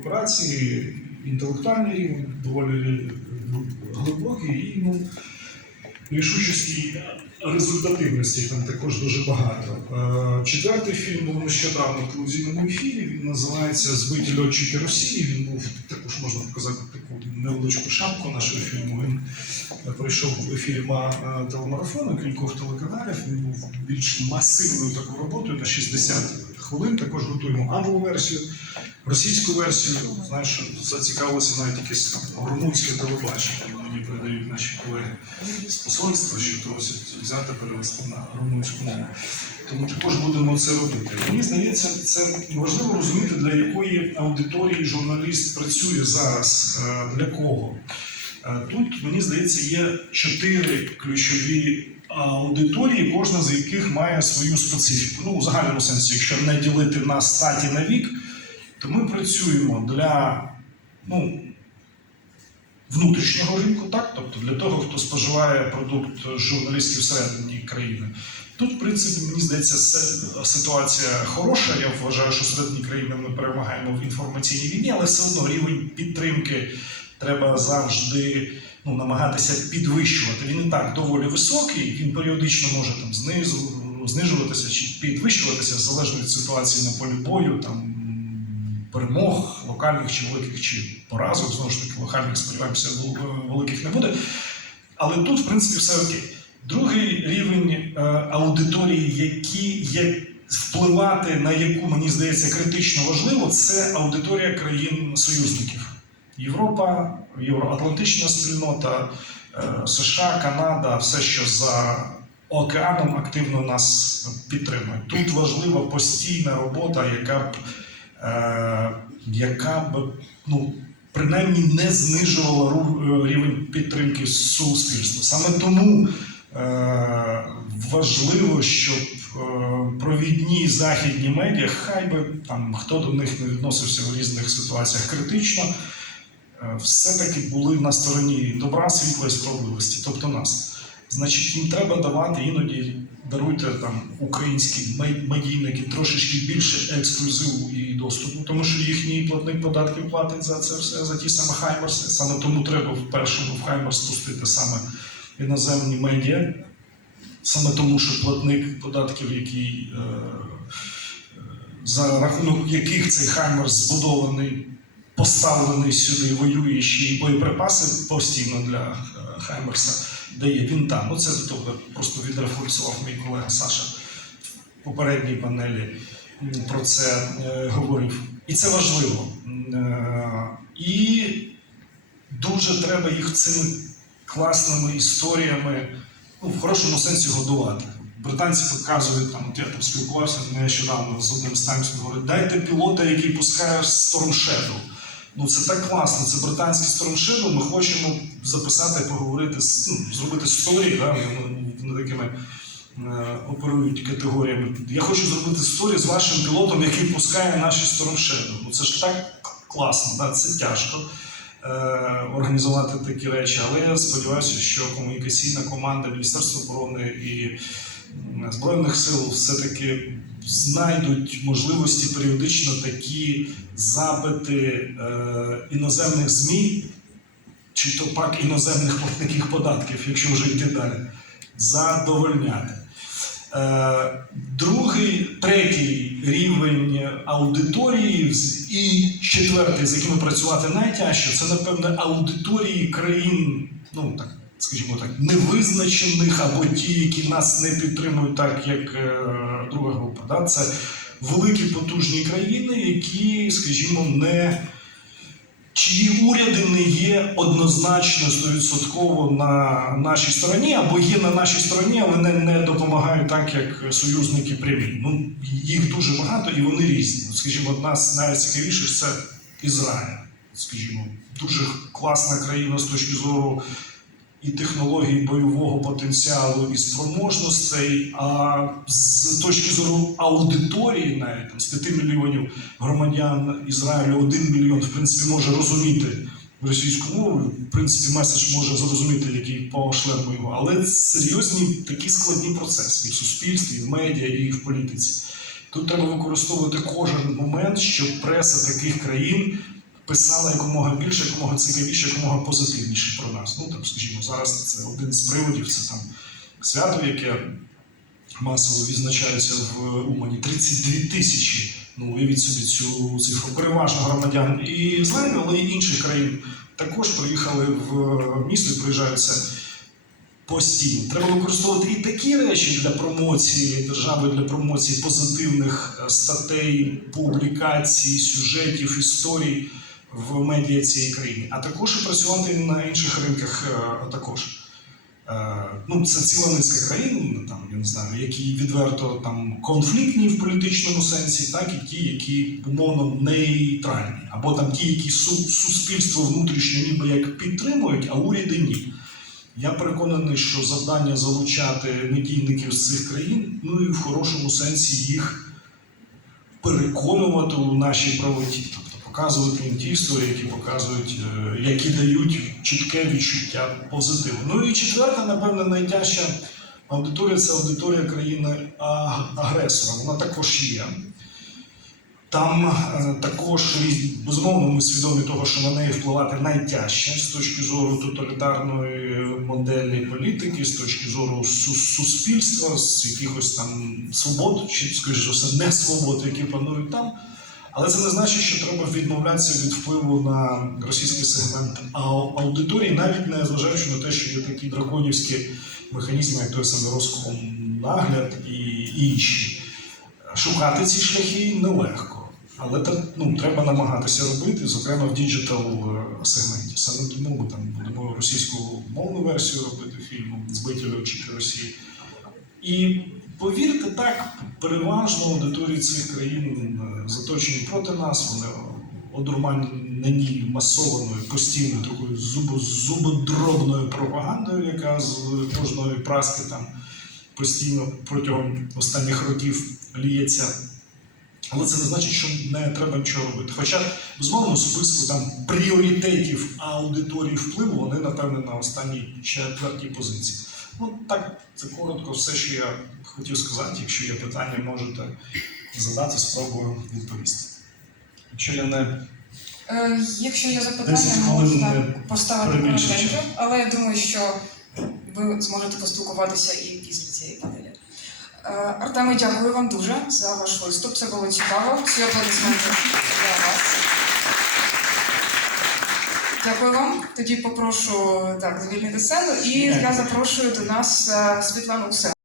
операції, інтелектуальний рівень доволі глибокий і ну, рішучості результативності там також дуже багато. Е, Четвертий фільм був нещодавно в телевізійному ефірі. Він називається Збиті льотчики Росії. Він був також можна показати таку невеличку шапку нашого фільму. Він е, пройшов в ефірі ма- е, телемарафону кількох телеканалів. Він був більш масивною такою роботою на 60 хвилин. Також готуємо англу версію, російську версію. Знаєш, зацікавилося навіть якесь румунське телебачення. Мені передають наші колеги з посольства, що просять взяти перевести на румунську мову. Тому також будемо це робити. Мені здається, це важливо розуміти, для якої аудиторії журналіст працює зараз, е, для кого. Е, Тут, мені здається, є чотири ключові аудиторії, кожна з яких має свою специфіку. Ну, у загальному сенсі, якщо не ділити на статі на вік, то ми працюємо для ну, внутрішнього ринку, так? тобто для того, хто споживає продукт журналістів всередині країни. Тут, в принципі, мені здається, ситуація хороша. Я вважаю, що середні країни ми перемагаємо в інформаційній війні, але все одно рівень підтримки треба завжди ну, намагатися підвищувати. Він і так доволі високий, він періодично може там знизу, знижуватися чи підвищуватися залежно від ситуації на полі бою, там перемог локальних чи великих, чи поразок. Знову ж таки, локальних, сподіваємося, великих не буде. Але тут, в принципі, все окей. Другий рівень е, аудиторії, які є впливати на яку мені здається критично важливо, це аудиторія країн-союзників. Європа, Євроатлантична спільнота, е, США, Канада, все, що за океаном активно нас підтримує. Тут важлива постійна робота, яка б, е, яка б ну, принаймні не знижувала е, рівень підтримки суспільства. Саме тому важливо, щоб провідні західні медіа, хай би там хто до них не відносився в різних ситуаціях критично, все-таки були на стороні добра, світла і справедливості, тобто нас. Значить, їм треба давати іноді даруйте там українські медійники трошечки більше ексклюзиву і доступу, тому що їхній платник податків платить за це все, за ті саме Хаймерси. Саме тому треба в першому в Хаймерс пустити саме іноземні медіа, саме тому, що платник податків, який, е, е, за рахунок яких цей Хаймерс збудований, поставлений сюди, воює ще й боєприпаси постійно для е, Хаймерса дає. Він там. Ну це того просто відрефлексував мій колега Саша в попередній панелі про це е, говорив. І це важливо. Е, І дуже треба їх цими класними історіями ну, в хорошому сенсі годувати. Британці показують, там, от я там спілкувався нещодавно з одним з таймсів, говорить, дайте пілота, який пускає Storm Shadow. Ну це так класно, це Storm Shadow, Ми хочемо записати, поговорити, ну, зробити сторі, да, вони, такими е, оперують категоріями. Я хочу зробити сторі з вашим пілотом, який пускає наші Shadow. Ну це ж так класно, да, це тяжко е, організувати такі речі, але я сподіваюся, що комунікаційна команда Міністерства оборони і Збройних сил все-таки знайдуть можливості періодично такі запити е, іноземних ЗМІ, чи то пак іноземних платників податків, якщо вже йти далі, задовольняти. Е, Другий, третій рівень аудиторії і четвертий, з якими працювати найтяжче, це, напевне, аудиторії країн, ну так, скажімо так, невизначених або ті, які нас не підтримують так, як е, друга група. Да? Це великі потужні країни, які, скажімо, не чиї уряди не є однозначно стовідсотково на нашій стороні, або є на нашій стороні, але не, не допомагають так, як союзники прямі. Ну, їх дуже багато і вони різні. Скажімо, одна з найцікавіших це Ізраїль. Скажімо, дуже класна країна з точки зору і технологій бойового потенціалу і спроможностей, а з точки зору аудиторії, навіть з 5 мільйонів громадян Ізраїлю, 1 мільйон, в принципі, може розуміти російську мову. В принципі, меседж може зрозуміти, який пошлемо його, але серйозні такі складні процеси і в суспільстві, і в медіа, і в політиці. Тут треба використовувати кожен момент, щоб преса таких країн писала якомога більше, якомога цікавіше, якомога позитивніше про нас. Ну там, скажімо, зараз це один з приводів, це там свято, яке масово відзначається в Умані 32 тисячі. Ну, уявіть собі цю цифру, переважно громадян і Ізраїлю, але й інших країн також приїхали в місто і приїжджають це постійно. Треба використовувати і такі речі для промоції держави, для промоції позитивних е, статей, публікацій, сюжетів, історій в медіа цієї країни, а також і працювати на інших ринках е, також. Е, Ну, це ціла низка країн, там я не знаю, які відверто там конфліктні в політичному сенсі, так і ті, які умовно нейтральні, або там ті, які су- суспільство внутрішньо ніби як підтримують, а уряди ні. Я переконаний, що завдання залучати медійників з цих країн, ну і в хорошому сенсі їх переконувати у нашій правоті, ті історії, які показують, е, які дають чітке відчуття позитиву. Ну і четверта, напевне, найтяжча аудиторія це аудиторія країни-агресора. Вона також є. Там е, також безумовно ми свідомі того, що на неї впливати найтяжче з точки зору тоталітарної моделі політики, з точки зору су- суспільства, з якихось там свобод, чи скоріш за все, не свобод, які панують там. Але це не значить, що треба відмовлятися від впливу на російський сегмент ау- аудиторії, навіть не зважаючи на те, що є такі драконівські механізми, як той самий Роскомнагляд і інші. Шукати ці шляхи нелегко, але ну, треба намагатися робити, зокрема в діджитал е, сегменті. Саме тому ми там будемо російську мовну версію робити фільму Збиті льотчики Росії. І повірте, так, переважно аудиторії цих країн е, заточені проти нас, вони одурманені масованою, постійною такою зубодробною пропагандою, яка з кожної праски там постійно протягом останніх років ліється. Але це не значить, що не треба нічого робити. Хоча, безумовно, списку там пріоритетів аудиторії впливу вони, напевне, на останній четвертій позиції. Ну так, це коротко все, що я хотів сказати. Якщо є питання, можете задати, спробую відповісти. Якщо я не Е, Якщо є запитання, хвилин можна не поставити перебільшити. коротенько, але я думаю, що ви зможете поспілкуватися і після цієї панелі. Е, Артеме, дякую вам дуже за ваш виступ. Це було цікаво. Всі аплодисменти для вас. Дякую вам. Тоді попрошу так звільнити сцену, і я запрошую до нас е, Світлану Усе.